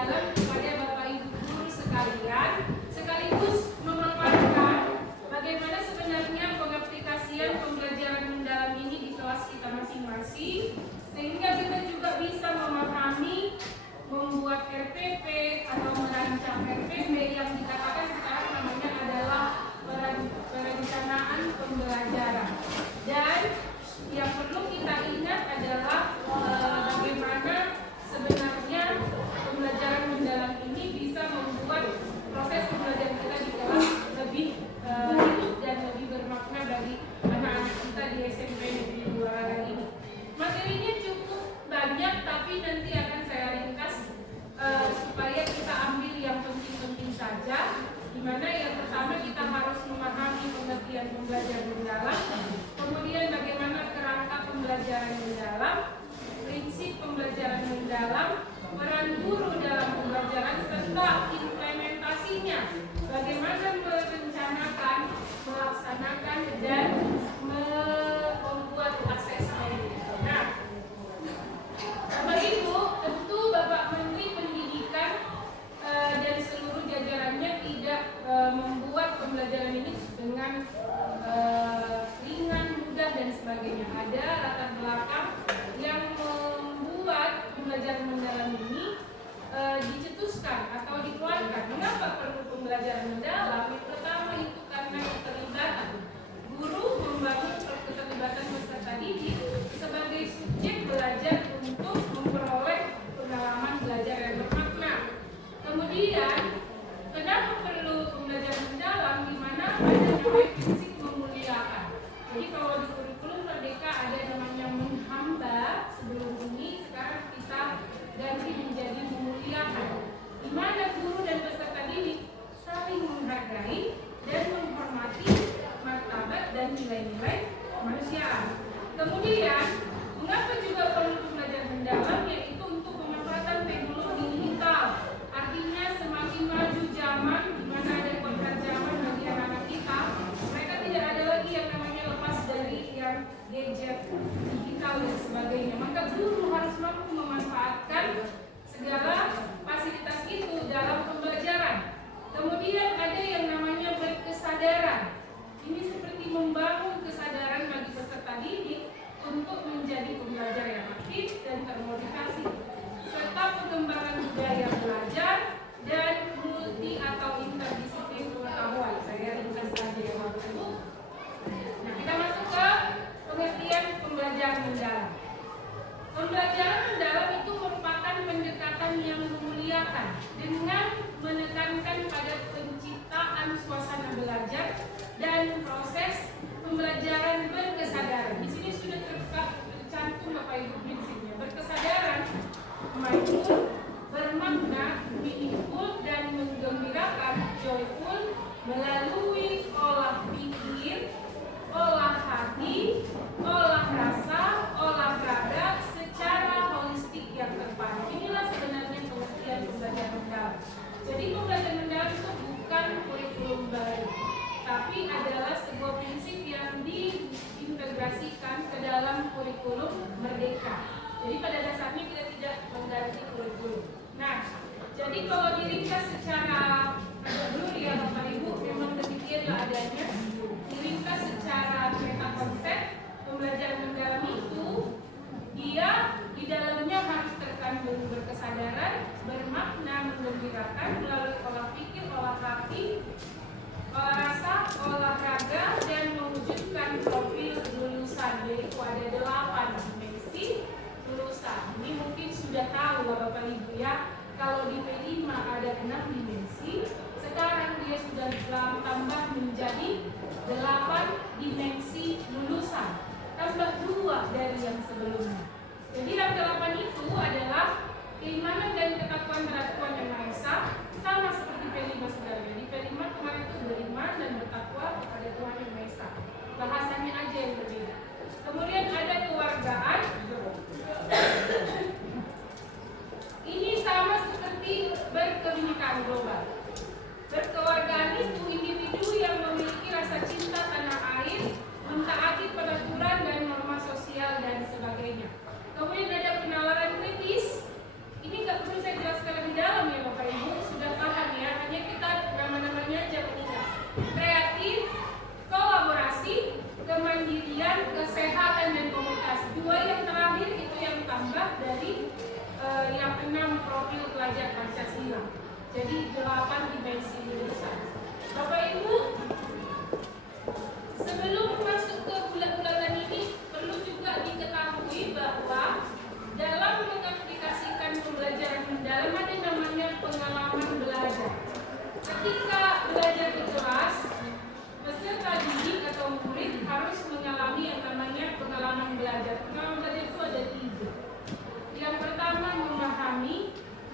mendalam kepada Bapak Ibu guru sekalian, sekaligus memaparkan bagaimana sebenarnya pengaplikasian pembelajaran mendalam ini di kelas kita masing-masing, sehingga kita juga bisa memahami membuat RPP atau merancang RPP yang dikatakan sekarang namanya adalah perencanaan pembelajaran. Dan yang perlu kita ingat adalah bagaimana sebenarnya pembelajaran mendalam ini bisa membuat proses pembelajaran kita di kelas lebih hidup dan lebih bermakna bagi anak-anak kita di SMP Negeri 2 ini. Materinya cukup banyak, tapi nanti akan saya ringkas supaya kita ambil yang penting-penting saja. Dimana yang pertama kita harus memahami pengertian pembelajaran mendalam, kemudian bagaimana kerangka pembelajaran mendalam, prinsip pembelajaran mendalam, peran guru dalam pembelajaran, serta implementasinya, bagaimana merencanakan, melaksanakan, dan membuat asesmen. Nah, Bapak Ibu, tentu Bapak Menteri Pendidikan dan seluruh jajarannya tidak membuat pembelajaran ini dengan ringan, mudah, dan sebagainya. Ada latar belakang yang membuat pembelajaran mendalam ini dicetuskan atau dikeluarkan. Mengapa perlu pembelajaran mendalam? Yang pertama itu karena keterlibatan. Guru membangun keterlibatan peserta didik sebagai subjek belajar untuk memperoleh pengalaman belajar yang bermakna. Kemudian, kenapa perlu pembelajaran mendalam? Di mana ada namanya prinsip memuliakan. Jadi kalau di kurikulum Merdeka ada namanya menghamba sebelum ini, sekarang kita ganti menjadi memuliakan. Di mana guru dan peserta didik saling menghargai dan menghormati martabat dan nilai-nilai kemanusiaan. Kemudian, mengapa juga perlu pembelajaran mendalam? Yaitu untuk pemanfaatan teknologi digital. Artinya semakin maju zaman, di mana ada kontrak zaman bagi anak-anak kita, mereka tidak ada lagi yang namanya lepas dari yang gadget digital dan sebagainya. Maka guru harus mampu memanfaatkan segala fasilitas itu dalam pembelajaran. Kemudian ada yang namanya berkesadaran. Ini seperti membangun kesadaran bagi peserta didik untuk menjadi pembelajar yang aktif dan termotivasi, serta pengembangan budaya belajar dan multi atau interdisiplin pengetahuan. Saya ringkas saja ya Bapak Ibu. Nah, kita masuk ke pengertian pembelajaran mendalam. Pembelajaran mendalam itu merupakan pendekatan yang memuliakan dengan menekankan pada penciptaan suasana belajar dan proses pembelajaran berkesadaran. Di sini sudah tercantum Bapak Ibu prinsipnya. Berkesadaran, mindful, bermakna, meaningful, dan menggembirakan, joyful, melalui olah pikir, olah hati, olah rasa, olahraga secara holistik yang terpadu. Inilah sebenarnya pengertian pembelajaran mendalam. Jadi pembelajaran mendalam itu bukan kurikulum baru, tapi adalah sebuah prinsip yang diintegrasikan ke dalam kurikulum Merdeka. Jadi pada dasarnya kita tidak mengganti kurikulum. Nah, jadi kalau diringkas secara dulu ya Bapak Ibu, memang demikianlah adanya. Diringkas secara meta konsep, pembelajaran mendalam itu dia di dalamnya harus terkandung berkesadaran, bermakna, menggembirakan melalui olah pikir, olah hati, olah rasa, olahraga, dan mewujudkan profil lulusan. Yaitu ada 8 dimensi lulusan. Ini mungkin sudah tahu Bapak Ibu ya. Kalau di P5 ada 6 dimensi, sekarang dia sudah tambah menjadi 8 dimensi lulusan, tambah 2 dari yang sebelumnya. Jadi yang 8 itu adalah keimanan dan ketakwaan terhadap Tuhan Yang Maha Esa, sama seperti P5 saudara. Di P5 kemarin itu beriman dan bertakwa kepada Tuhan Yang Maha Esa. Bahasanya aja yang berbeda. Kemudian ada kewargaan. Ini sama seperti berkebinekaan global. Berkewargaan itu individu yang memiliki rasa cinta tanah air, mentaati peraturan dan norma sosial dan sebagainya. Kemudian ada penawaran yang 6 profil pelajar Pancasila. Jadi 8 dimensi lulusan. Bapak Ibu, sebelum masuk ke bulat-bulatan ini perlu juga diketahui bahwa dalam mengaplikasikan pembelajaran mendalam ada namanya pengalaman belajar. Ketika belajar di kelas, peserta didik atau murid harus mengalami yang namanya pengalaman belajar. Pengalaman belajar itu ada 3. Yang pertama memahami,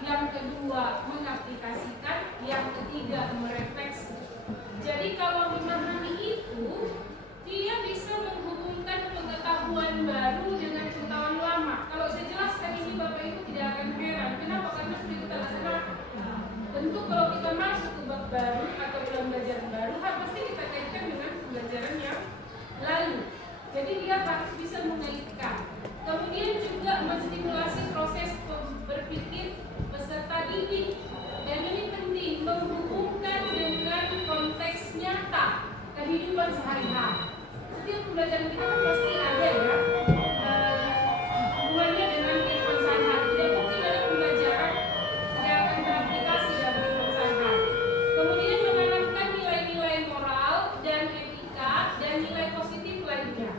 yang kedua mengaplikasikan, yang ketiga merefleksi. Jadi kalau memahami itu, dia bisa menghubungkan pengetahuan baru dengan pengetahuan lama. Kalau saya jelaskan ini Bapak Ibu tidak akan heran. Kenapa? Karena sudah kita laksanakan. Tentu kalau kita masuk ke bab baru atau bulan belajar baru, pasti kita kaitkan dengan pembelajaran yang lalu. Jadi dia harus bisa mengaitkan. Kemudian juga menstimulasi proses berpikir peserta didik. Dan ini penting, menghubungkan dengan konteks nyata kehidupan sehari-hari. Setiap pembelajaran kita pasti ada ya hubungannya dengan kehidupan sehari-hari. Tidak mungkin ada pembelajaran tidak akan teraplikasi dalam kehidupan sehari-hari. Kemudian menanamkan nilai-nilai moral dan etika dan nilai positif lainnya.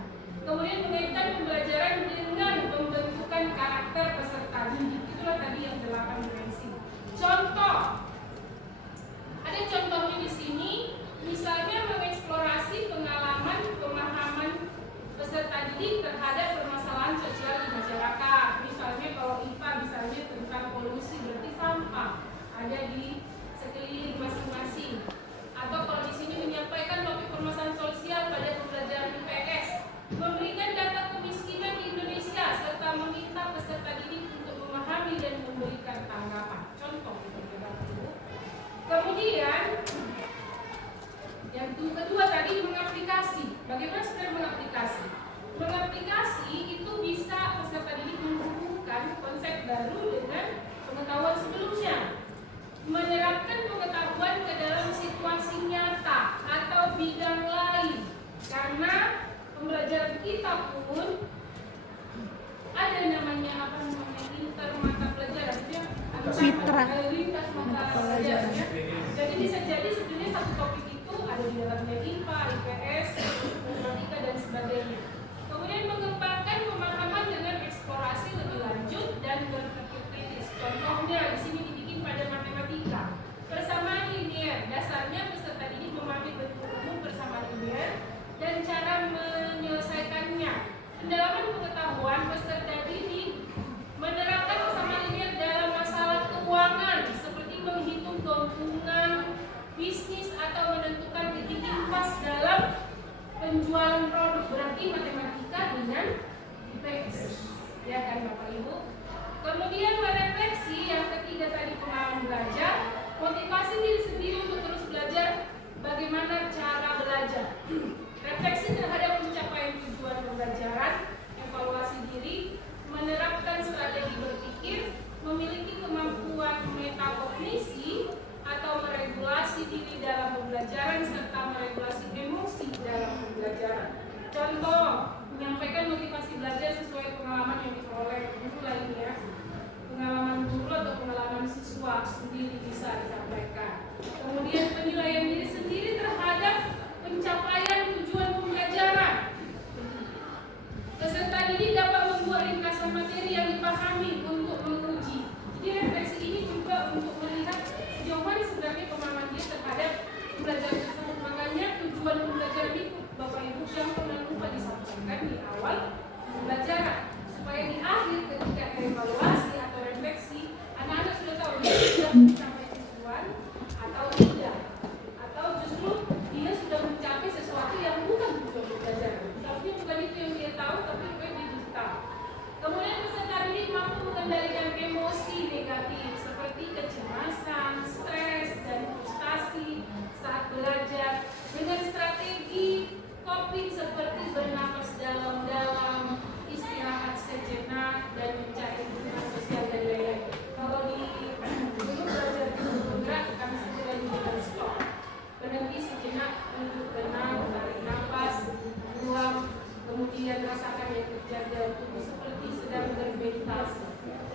Kemudian mengaitkan pembelajaran dengan pembentukan karakter peserta didik. Itulah tadi yang 8 dimensi. Contoh, ada contohnya di sini. Misalnya mengeksplorasi pengalaman pemahaman peserta didik terhadap permasalahan sosial di masyarakat. Misalnya kalau IPA misalnya tentang polusi, berarti sampah ada di sekeliling masing-masing. Atau kalau di sini menyampaikan topik permasalahan sosial pada pembelajaran IPS, memberikan data kemiskinan di Indonesia serta meminta peserta didik untuk memahami dan memberikan tanggapan. Contoh itu ya. Kemudian yang kedua tadi mengaplikasi. Bagaimana sebenarnya mengaplikasi? Mengaplikasi itu bisa peserta didik menghubungkan konsep baru dengan pengetahuan sebelumnya. Menerapkan pengetahuan ke dalam situasi nyata atau bidang lain. Karena pembelajaran kita pun ada namanya inter mata pelajaran ya. Lintas mata pelajaran ya. Jadi bisa jadi sebenarnya satu topik itu ada di dalamnya IPA, IPS, matematika dan sebagainya. Kemudian mengembangkan pemahaman dengan eksplorasi lebih lanjut dan berpikir kritis. Contohnya di sini dibikin pada matematika. Persamaan linier, dasarnya peserta didik memahami bentuk umum persamaan linier dan cara menyelesaikannya. Pendalaman pengetahuan peserta didik menerapkan persamaan linier dalam masalah keuangan seperti menghitung keuntungan bisnis atau menentukan titik pas dalam penjualan produk. Berarti matematika dengan IPS ya kan Bapak Ibu. Kemudian merefleksi, yang ketiga tadi pengalaman belajar, motivasi diri sendiri untuk terus belajar bagaimana cara belajar. Refleksi terhadap pencapaian tujuan pembelajaran, evaluasi diri, menerapkan strategi berpikir, memiliki kemampuan metakognisi atau meregulasi diri dalam pembelajaran serta meregulasi emosi dalam pembelajaran. Contoh, menyampaikan motivasi belajar sesuai pengalaman yang diperoleh guru lainnya.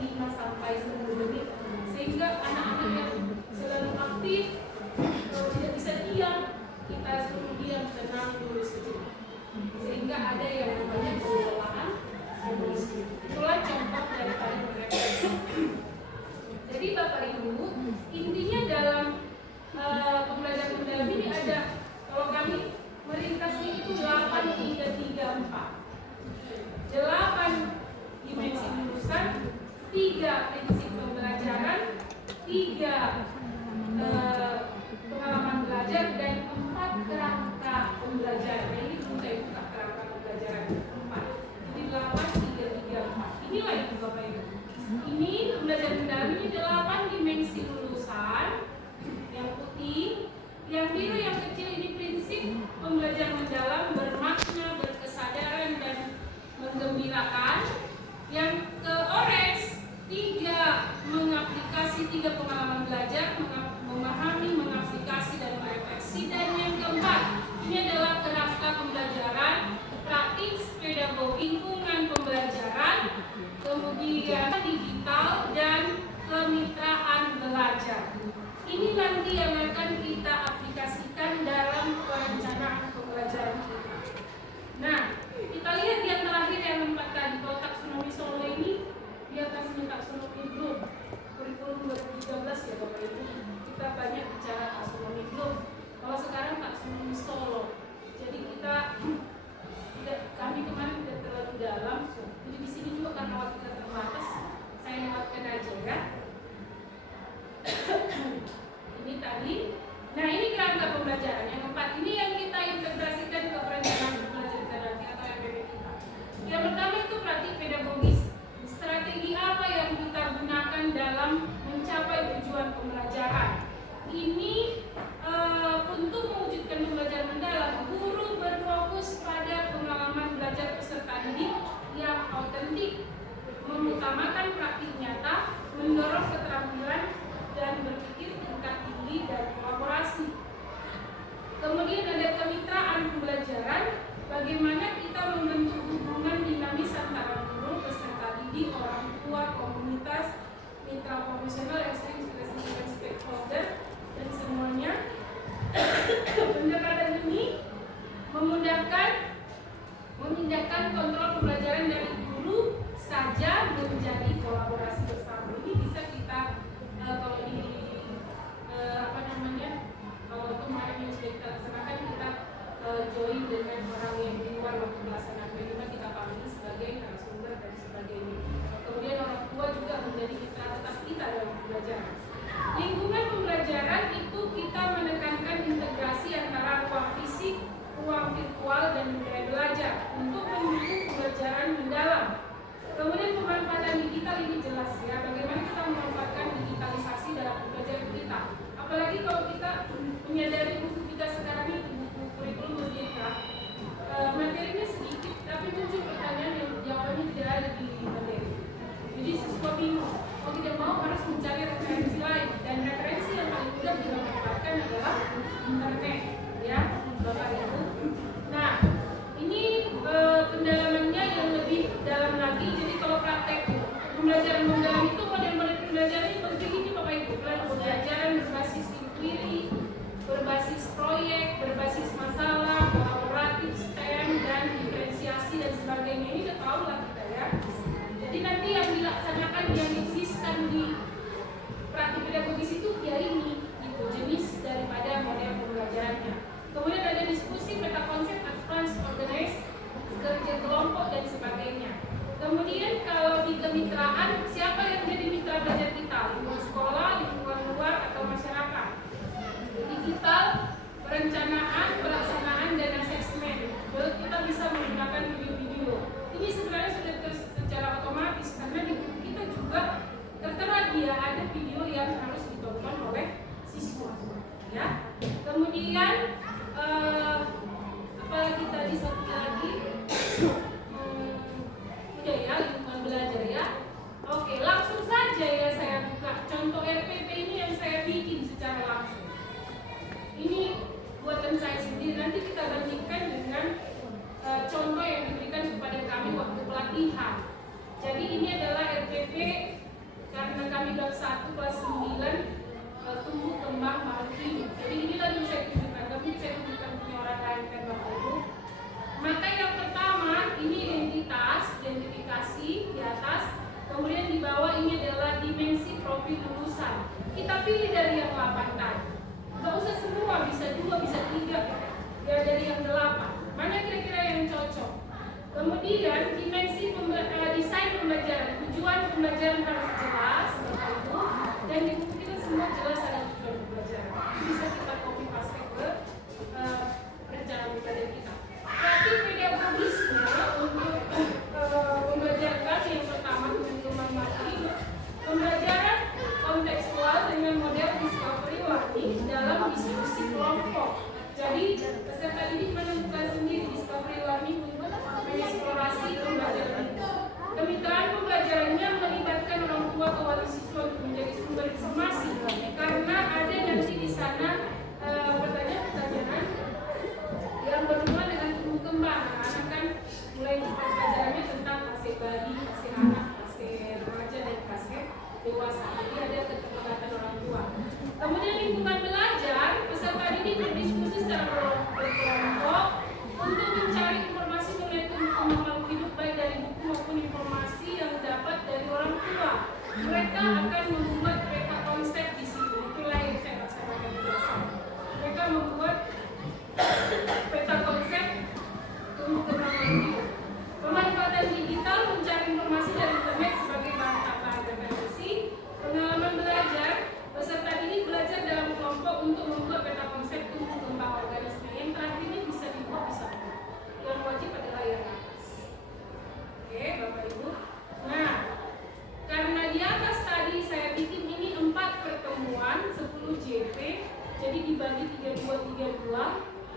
5 sampai 10 menit, sehingga anak-anak yang selalu aktif tidak bisa diam, kita suruh diam, tenang dulu sejenak, sehingga ada yang namanya pengelolaan emosi. Itulah contoh daripada refleksi. Jadi Bapak Ibu, intinya dalam pembelajaran mendalam ini ada, kalau kami meringkasnya itu 8, 3, 3, 4. 8 dimensi lulusan, 3 prinsip pembelajaran, 3 pengalaman belajar, dan 4 kerangka pembelajaran. Nah, ini belum saya buka kerangka pembelajaran 4. Jadi 8, 3, 3, 4. Inilah itu Bapak Ibu. Ini pembelajaran mendalam ini 8 dimensi lulusan, yang putih, yang biru yang kecil ini prinsip pembelajaran mendalam, bermakna, berkesadaran, dan menggembirakan. Yang ke orange 3 mengaplikasi, 3 pengalaman belajar, memahami, mengaplikasi, dan merefleksi. Dan yang keempat ini adalah kerangka pembelajaran, praktis, pedagogi, lingkungan pembelajaran, kemudian digital, dan kemitraan belajar. Ini nanti yang akan kita aplikasikan dalam perencanaan pembelajaran kita. Nah, kita lihat yang terakhir yang 4 tadi, kalau taksonomi Solo ini di atasnya taksonomi Bloom, kurikulum 2013 ya Bapak Ibu. Kita banyak bicara taksonomi Bloom. Kalau sekarang taksonomi Solo. Jadi kami kemarin tidak terlalu dalam. Jadi di sini juga karena waktu kita terbatas, saya lewatkan aja ya. Ini tadi. Nah, ini kerangka pembelajaran yang 4. Ini yang kita integrasikan ke perencanaan pembelajaran kita nanti atau MPP kita. Yang pertama itu praktik pedagogis. Strategi apa yang kita gunakan dalam mencapai tujuan pembelajaran? Ini untuk mewujudkan pembelajaran mendalam, guru berfokus pada pengalaman belajar peserta didik yang autentik, mengutamakan praktik nyata, mendorong keterampilan dan berpikir tingkat tinggi dan kolaborasi. Kemudian ada kemitraan pembelajaran, bagaimana kita membentuk hubungan dinamis antara guru, peserta didik, orang tua, komunitas, mitra profesional yang sering kita sebut stakeholder, dan semuanya. Pendekatan ini memindahkan kontrol pembelajaran dari guru saja menjadi kolaborasi bersama. Ini bisa kita kalau kalau kemarin yang sudah kita laksanakan, kita join dengan orang yang di luar waktu melaksanakan webinar, kita panggil sebagai narasumber dan sebagainya. Kemudian orang tua juga menjadi mitra tetap kita dalam pembelajaran. di bab 1 kelas 9 tumbuh kembang makhluk hidup. Jadi inilah yang saya tunjukkan, tapi saya tunjukkan punya orang lain kan Bapak Ibu. Maka yang pertama ini identifikasi di atas, kemudian di bawah ini adalah dimensi profil lulusan. Kita pilih dari yang 8 tadi. Gak usah semua, bisa 2, bisa 3, ya dari yang 8. Mana kira-kira yang cocok? Kemudian dimensi desain pembelajaran, tujuan pembelajaran harus jelas, Bapak Ibu, dan di buku kita semua jelas ada tujuan pembelajaran. Bisa kita copy paste ke rencana belajar kita. Tapi pedagogisnya untuk pembelajaran yang pertama teman-teman mati, pembelajaran kontekstual dengan model discovery learning dalam diskusi kelompok. Jadi peserta didik menentukan sendiri discovery learning untuk mengeksplorasi pembelajaran itu. Kemitraan pembelajarannya melibatkan orang tua atau wali siswa untuk menjadi sumber informasi, karena ada nanti di sana pertanyaan-pertanyaan yang berhubungan dengan tumbuh kembang. Anak kan mulai pelajarannya tentang fase bayi, fase anak, fase remaja dan fase dewasa. Jadi ada keterlibatan orang tua. Kemudian lingkungan belajar, peserta didik berdiskusi secara berkelompok untuk mencari informasi mengenai tumbuh kembang makhluk hidup baik dari buku maupun informasi yang dapat dari orang tua. Mereka akan membuat peta konsep di situ. Itulah yang saya laksanakan di kelas. Mereka membuat peta konsep tumbuh kembang makhluk hidup. Pemanfaatan digital, mencari informasi dari internet sebagai bahan tambahan referensi. Pengalaman belajar, peserta didik belajar dalam kelompok untuk membuat peta konsep tumbuh kembang organisme. Yang terakhir ini bisa dibuat, bisa buat. Yang wajib adalah yang atas. Oke, Bapak Ibu. Nah, karena di atas tadi saya bikin ini 4 pertemuan 10 JP, jadi dibagi 32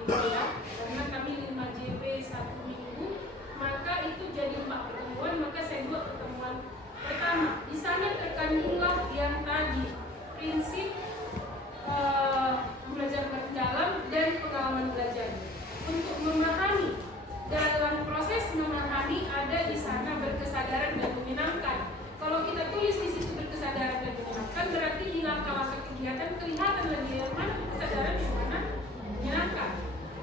gitu ya. Karena kami 5 JP 1 minggu, maka itu jadi 4 pertemuan, maka saya buat pertemuan pertama. Di sana terkandunglah yang tadi prinsip belajar mendalam dan pengalaman belajar. Untuk memahami, dalam proses memahami ada di sana berkesadaran dan menyenangkan. Kalau kita tulis di situ berkesadaran dan menyenangkan, berarti di langkah-langkah kegiatan kelihatan lagi yang mana berkesadaran, yang mana menyenangkan.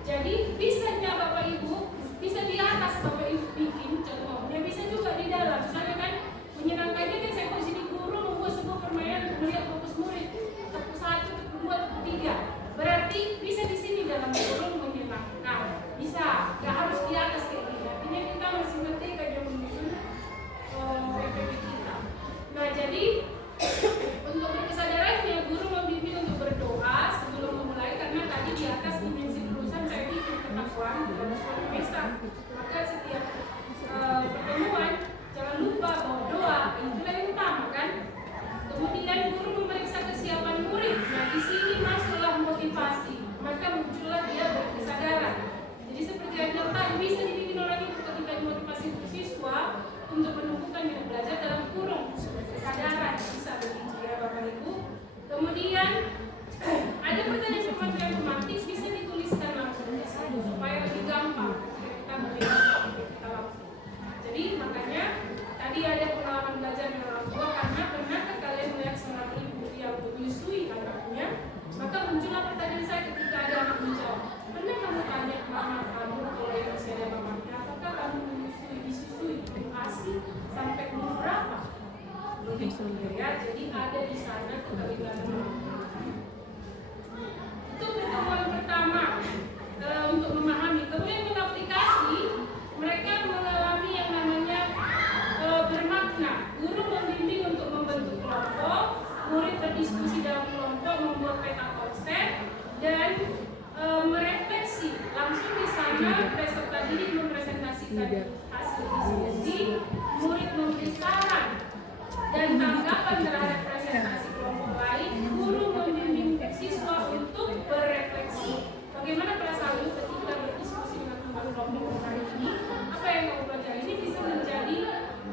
Jadi bisanya Bapak Ibu, bisa di atas Bapak Ibu bikin contohnya, bisa juga di dalam. Misalnya kan menyenangkannya kan saya posisi guru membuat sebuah permainan melihat fokus murid, tepuk 1, tepuk 2, tepuk 3. Berarti bisa di sini dalam guru menyenangkan. Bisa, nggak harus di atas kayak gini. Artinya kita masih ngerti aja menyusun PPP kita. Nah jadi untuk berkesadarannya guru membimbing untuk berdoa sebelum memulai, karena tadi di atas dimensi lulusan saya bikin ketakuan dalam semester. Maka setiap pertemuan jangan lupa bawa doa, itulah yang utama kan. Kemudian guru memeriksa kesiapan murid. Nah di sini masuklah motivasi, maka muncullah dia berkesadaran. Jadi seperti yang tadi bisa dibikin orang itu ketika motivasi untuk siswa untuk menumbuhkan minat belajar dalam kurung kesadaran, bisa begitu ya Bapak Ibu. Kemudian ada pertanyaan tematik bisa dituliskan langsung di situ supaya lebih gampang kita melihat kita langsung. Jadi makanya tadi ada pengalaman belajar dengan orang tua, karena pernahkah kalian melihat seorang ibu yang menyusui anaknya, maka muncullah pertanyaan saya ketika ada anak menjawab. Pernah kamu tanya mama kamu kalau yang masih ada mamanya, apakah kamu disusui ASI sampai umur berapa? Begitu ya. Jadi ada di sana keterlibatan. Itu pertemuan pertama untuk memahami. Kemudian untuk aplikasi, mereka mengalami yang namanya bermakna. Guru membimbing untuk membentuk kelompok, murid berdiskusi dalam kelompok, membuat peta konsep, dan merefleksi langsung di sana. Peserta didik mempresentasikan hasil diskusi, murid memberi saran dan tanggapan terhadap presentasi kelompok lain. Guru membimbing siswa untuk berefleksi. Bagaimana perasaanmu ketika berdiskusi dengan teman kelompok hari ini? Apa yang kamu pelajari ini bisa menjadi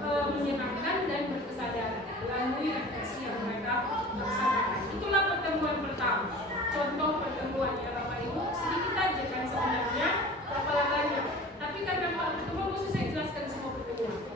menyenangkan dan berkesadaran melalui refleksi yang mereka laksanakan. Itulah pertemuan pertama. Contoh pertemuan ya Bapak Ibu, sedikit aja kan sebenarnya berapa lamanya. Tapi karena Pak Ketua khusus saya jelaskan semua pertemuan.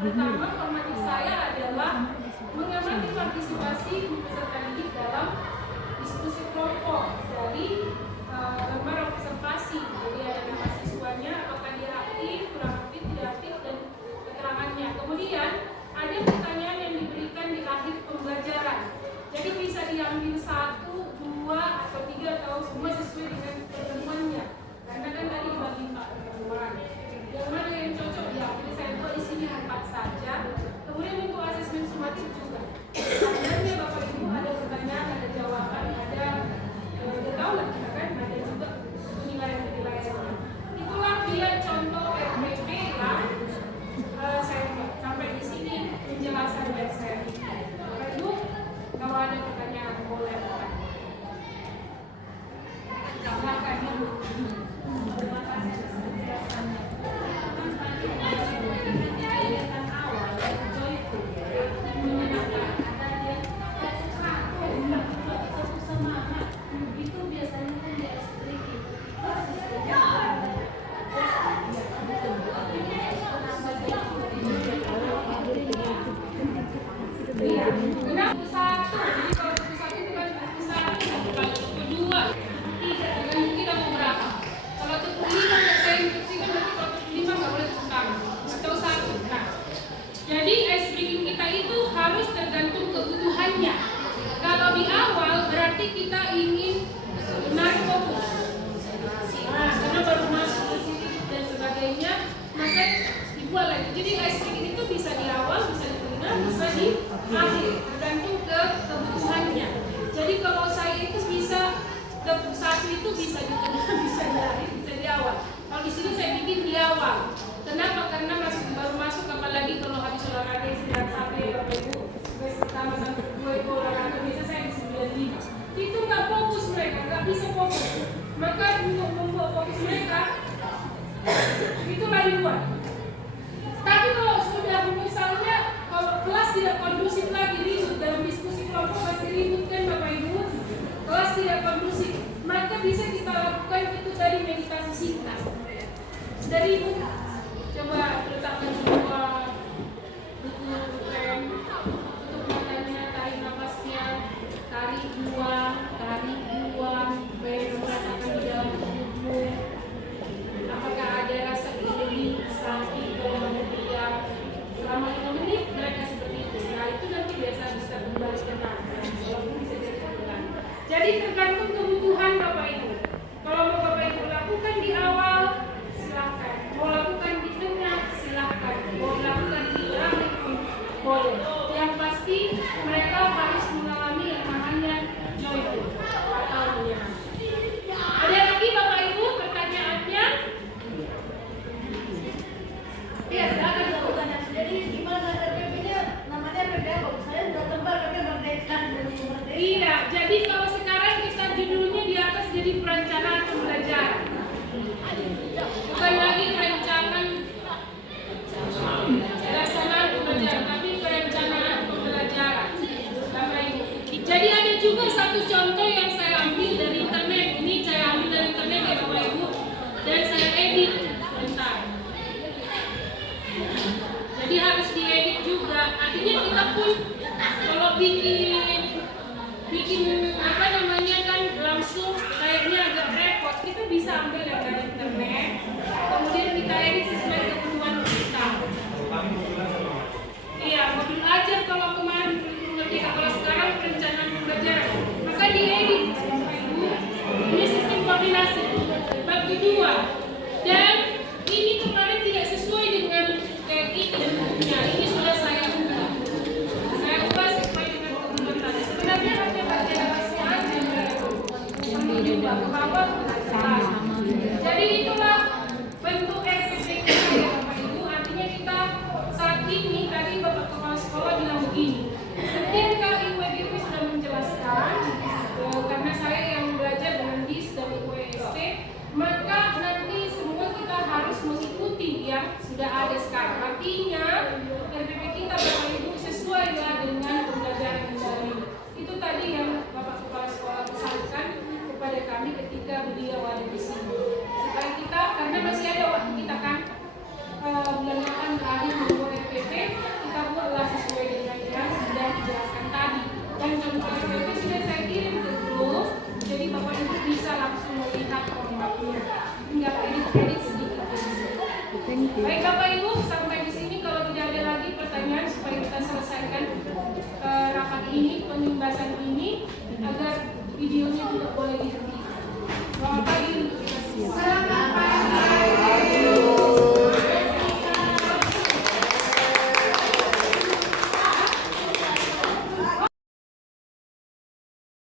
Pertama, formatif saya adalah mengamati partisipasi peserta didik dalam diskusi kelompok dari lembar observasi. Jadi ada mahasiswanya, apakah dia aktif, kurang aktif, tidak aktif, dan keterangannya. Kemudian ada pertanyaan yang diberikan di akhir pembelajaran. Jadi bisa diambil 1, 2, atau 3 atau semua sesuai dengan pertemuannya. Karena kan tadi bagi 4 pertemuan. Yang mana yang cocok diambil, saya buat di sini 4 saja. Kemudian untuk asesmen sumatif juga. Sebenarnya Bapak Ibu ada pertanyaan, ada jawaban, ada tahu lah kita kan, ada juga penilaian-penilaiannya. Itulah dia contoh RPP yang saya buat. Sampai di sini penjelasan dari saya. Bapak Ibu, kalau ada pertanyaan boleh Bapak. Silakan dulu. Terima kasih atas penjelasannya. Jadi ice breaking kita itu harus tergantung kebutuhannya. Kalau di awal berarti kita ingin menarik fokus. Nah, karena baru masuk ke sini dan sebagainya, maka dibuat lagi. Jadi ice breaking itu bisa di awal, bisa di tengah, bisa di akhir, tergantung ke kebutuhannya. Jadi kalau saya itu bisa ke satu itu bisa di tengah, bisa di akhir, bisa di awal. Kalau di sini saya bikin di awal. Kenapa? Karena baru masuk, apalagi kalau habis olahraga istirahat sampai Bapak Ibu guys pertama sampai kedua itu olahraga bisa saya di 95. Itu nggak fokus mereka, nggak bisa fokus. Maka untuk membuat fokus mereka itulah dibuat. Tapi kalau sudah misalnya kalau kelas tidak kondusif lagi ribut dalam diskusi kelompok pasti ribut kan Bapak Ibu, kelas tidak kondusif, maka bisa kita lakukan itu tadi meditasi singkat. Dari ibu coba letakkan semua buku rem, tutup matanya, tarik nafasnya, tarik buang, merasakan di dalam tubuhmu. Apakah ada rasa geli, sakit, kalau diam selama 5 menit mereka seperti itu. Nah itu nanti biasa bisa kembali tenang, walaupun bisa jadi pelan. Jadi tergantung kebutuhan Bapak Ibu. Kalau mau Bapak Ibu lakukan di awal, silakan. Mau lakukan di tengah, silakan. Mau lakukan di akhir pun boleh. Yang pasti mereka harus mengalami yang namanya joyful atau menyenangkan. Ada lagi Bapak Ibu pertanyaannya? Iya, silakan bertanya. Jadi gimana RPP-nya? Namanya RPP apa? Saya sudah tebal tapi merdeka. Iya, jadi kalau sekarang kita judulnya di atas jadi perencanaan pembelajaran. Bukan lagi perencanaan pelaksanaan pembelajaran, tapi perencanaan pembelajaran. Bapak Ibu. Jadi ada juga satu contoh yang saya ambil dari internet. Ini saya ambil dari internet ya Bapak Ibu, dan saya edit bentar. Jadi harus diedit juga. Artinya kita pun kalau bikin apa namanya kan langsung kayaknya agak repot, kita bisa ambil yang dari internet, kemudian kita edit sesuai kebutuhan kita. Iya, modul ajar kalau kemarin merdeka, kalau sekarang perencanaan pembelajaran, maka diedit. Ini sistem koordinasi bab kedua, dan ini kemarin tidak sesuai dengan kayak gini bentuknya. Ini sudah saya ubah. Saya ubah sesuai dengan kebutuhan tadi. Sebenarnya ada bagian-bagian aja yang diubah ke bawah. Jadi itulah bentuk RPP kita ya Bapak Ibu. Artinya kita saat ini tadi Bapak Kepala Sekolah bilang begini. Ketika IWGP sudah menjelaskan, karena saya yang belajar dengan DIS dan IWSP, maka nanti semua kita harus mengikuti yang sudah ada sekarang. Artinya RPP kita Bapak Ibu sesuai dengan pembelajaran dari itu tadi yang Bapak Kepala Sekolah pesankan kepada kami ketika beliau ada di sini. Supaya kita, karena masih ada waktu kita kan bulan depan berakhir membuat RPP, boleh dihentikan